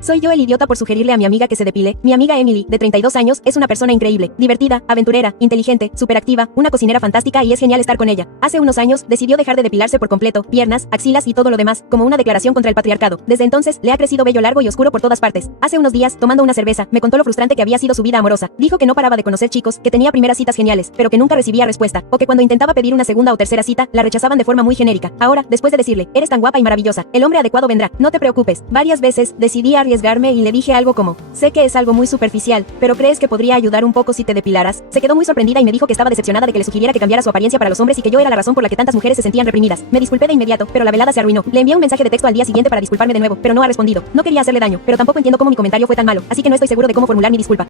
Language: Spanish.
Soy yo el idiota por sugerirle a mi amiga que se depile. Mi amiga Emily, de 32 años, es una persona increíble, divertida, aventurera, inteligente, superactiva, una cocinera fantástica y es genial estar con ella. Hace unos años, decidió dejar de depilarse por completo, piernas, axilas y todo lo demás, como una declaración contra el patriarcado. Desde entonces, le ha crecido vello largo y oscuro por todas partes. Hace unos días, tomando una cerveza, me contó lo frustrante que había sido su vida amorosa. Dijo que no paraba de conocer chicos, que tenía primeras citas geniales, pero que nunca recibía respuesta, o que cuando intentaba pedir una segunda o tercera cita, la rechazaban de forma muy genérica. Ahora, después de decirle, eres tan guapa y maravillosa, el hombre adecuado vendrá, no te preocupes. Varias veces, decidí arriesgarme y le dije algo como, sé que es algo muy superficial, pero ¿crees que podría ayudar un poco si te depilaras? Se quedó muy sorprendida y me dijo que estaba decepcionada de que le sugiriera que cambiara su apariencia para los hombres y que yo era la razón por la que tantas mujeres se sentían reprimidas. Me disculpé de inmediato, pero la velada se arruinó. Le envié un mensaje de texto al día siguiente para disculparme de nuevo, pero no ha respondido. No quería hacerle daño, pero tampoco entiendo cómo mi comentario fue tan malo, así que no estoy seguro de cómo formular mi disculpa.